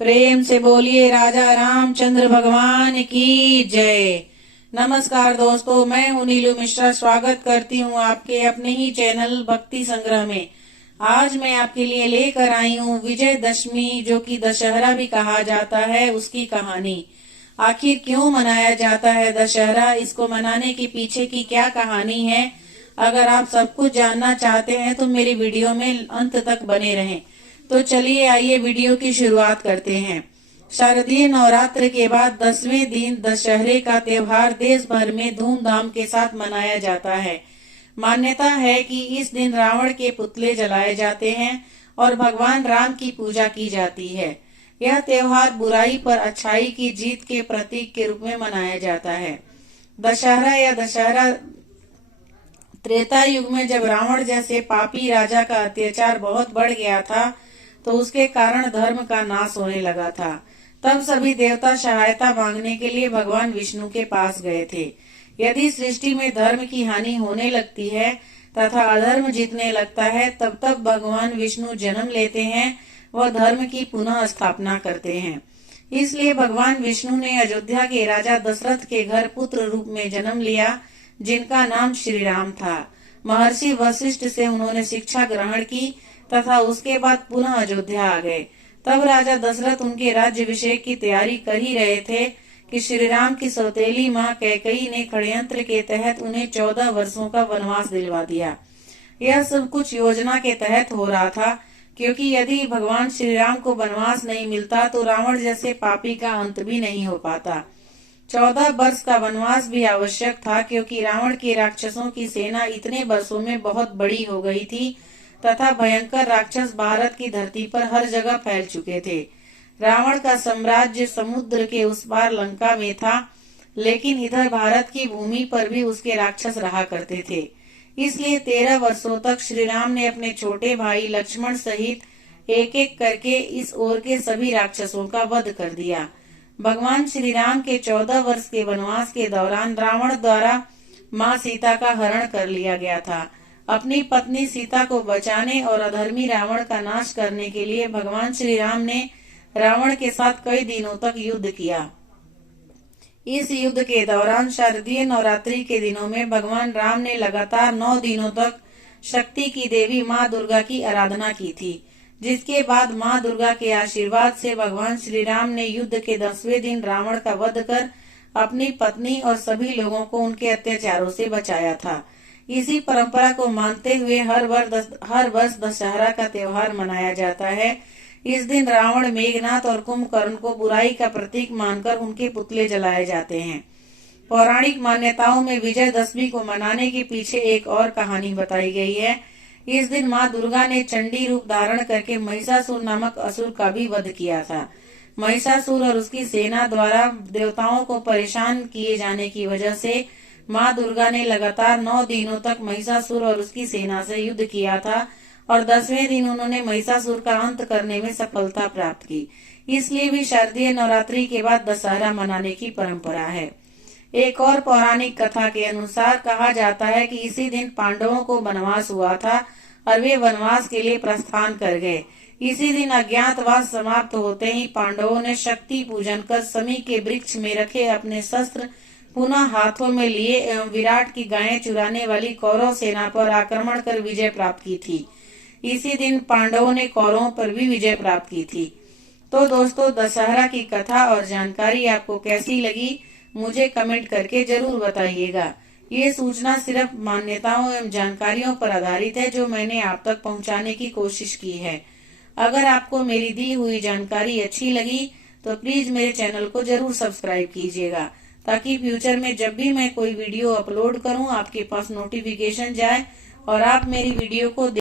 प्रेम से बोलिए राजा रामचंद्र भगवान की जय। नमस्कार दोस्तों, मैं हूं नीलू मिश्रा। स्वागत करती हूं आपके अपने ही चैनल भक्ति संग्रह में। आज मैं आपके लिए लेकर आई हूं विजयदशमी, जो कि दशहरा भी कहा जाता है, उसकी कहानी। आखिर क्यों मनाया जाता है दशहरा, इसको मनाने के पीछे की क्या कहानी है, अगर आप सब कुछ जानना चाहते हैं तो मेरी वीडियो में अंत तक बने रहें। तो चलिए आइए वीडियो की शुरुआत करते हैं। शारदीय नवरात्र के बाद 10वें दिन दशहरे का त्योहार देश भर में धूमधाम के साथ मनाया जाता है। मान्यता है कि इस दिन रावण के पुतले जलाए जाते हैं और भगवान राम की पूजा की जाती है। यह त्योहार बुराई पर अच्छाई की जीत के प्रतीक के रूप में मनाया जाता है। दशहरा या दशहरा त्रेता युग में जब रावण जैसे पापी राजा का अत्याचार बहुत बढ़ गया था, तो उसके कारण धर्म का नाश होने लगा था। तब सभी देवता सहायता मांगने के लिए भगवान विष्णु के पास गए थे। यदि सृष्टि में धर्म की हानि होने लगती है तथा अधर्म जीतने लगता है, तब तब भगवान विष्णु जन्म लेते हैं व धर्म की पुनः स्थापना करते हैं। इसलिए भगवान विष्णु ने अयोध्या के राजा दशरथ के घर पुत्र रूप में जन्म लिया, जिनका नाम श्री राम था। महर्षि वशिष्ठ से उन्होंने शिक्षा ग्रहण की तथा उसके बाद पुनः अयोध्या आ गए। तब राजा दशरथ उनके राज्याभिषेक की तैयारी कर ही रहे थे कि श्री राम की सौतेली माँ कैकेयी ने षड्यंत्र के तहत उन्हें 14 वर्षों का वनवास दिलवा दिया। यह सब कुछ योजना के तहत हो रहा था, क्योंकि यदि भगवान श्री राम को वनवास नहीं मिलता तो रावण जैसे पापी का अंत भी नहीं हो पाता। 14 वर्ष का वनवास भी आवश्यक था, क्योंकि रावण के राक्षसों की सेना इतने वर्षों में बहुत बड़ी हो गई थी तथा भयंकर राक्षस भारत की धरती पर हर जगह फैल चुके थे। रावण का साम्राज्य समुद्र के उस पार लंका में था, लेकिन इधर भारत की भूमि पर भी उसके राक्षस रहा करते थे। इसलिए 13 वर्षों तक श्री राम ने अपने छोटे भाई लक्ष्मण सहित एक एक करके इस ओर के सभी राक्षसों का वध कर दिया। भगवान श्री राम के 14 वर्ष के वनवास के दौरान रावण द्वारा माँ सीता का हरण कर लिया गया था। अपनी पत्नी सीता को बचाने और अधर्मी रावण का नाश करने के लिए भगवान श्री राम ने रावण के साथ कई दिनों तक युद्ध किया। इस युद्ध के दौरान शारदीय नवरात्रि के दिनों में भगवान राम ने लगातार 9 दिनों तक शक्ति की देवी माँ दुर्गा की आराधना की थी, जिसके बाद माँ दुर्गा के आशीर्वाद से भगवान श्री राम ने युद्ध के 10वें दिन रावण का वध कर अपनी पत्नी और सभी लोगों को उनके अत्याचारों से बचाया था। इसी परंपरा को मानते हुए हर वर्ष दशहरा का त्योहार मनाया जाता है। इस दिन रावण, मेघनाथ और कुंभकर्ण को बुराई का प्रतीक मानकर उनके पुतले जलाए जाते हैं। पौराणिक मान्यताओं में विजयदशमी को मनाने के पीछे एक और कहानी बताई गई है। इस दिन माँ दुर्गा ने चंडी रूप धारण करके महिषासुर नामक असुर का भी वध किया था। महिषासुर और उसकी सेना द्वारा देवताओं को परेशान किए जाने की वजह से माँ दुर्गा ने लगातार 9 दिनों तक महिषासुर और उसकी सेना से युद्ध किया था और 10वें दिन उन्होंने महिषासुर का अंत करने में सफलता प्राप्त की। इसलिए भी शारदीय नवरात्रि के बाद दशहरा मनाने की परंपरा है। एक और पौराणिक कथा के अनुसार कहा जाता है कि इसी दिन पांडवों को वनवास हुआ था और वे वनवास के लिए प्रस्थान कर गए। इसी दिन अज्ञातवास समाप्त होते ही पांडवों ने शक्ति पूजन कर समी के वृक्ष में रखे अपने शस्त्र पुनः हाथों में लिए एवं विराट की गायें चुराने वाली कौरव सेना पर आक्रमण कर विजय प्राप्त की थी। इसी दिन पांडवों ने कौरवों पर भी विजय प्राप्त की थी। तो दोस्तों, दशहरा की कथा और जानकारी आपको कैसी लगी, मुझे कमेंट करके जरूर बताइएगा। ये सूचना सिर्फ मान्यताओं एवं जानकारियों पर आधारित है, जो मैंने आप तक पहुंचाने की कोशिश की है। अगर आपको मेरी दी हुई जानकारी अच्छी लगी तो प्लीज मेरे चैनल को जरूर सब्सक्राइब कीजिएगा, ताकि फ्यूचर में जब भी मैं कोई वीडियो अपलोड करूं आपके पास नोटिफिकेशन जाए और आप मेरी वीडियो को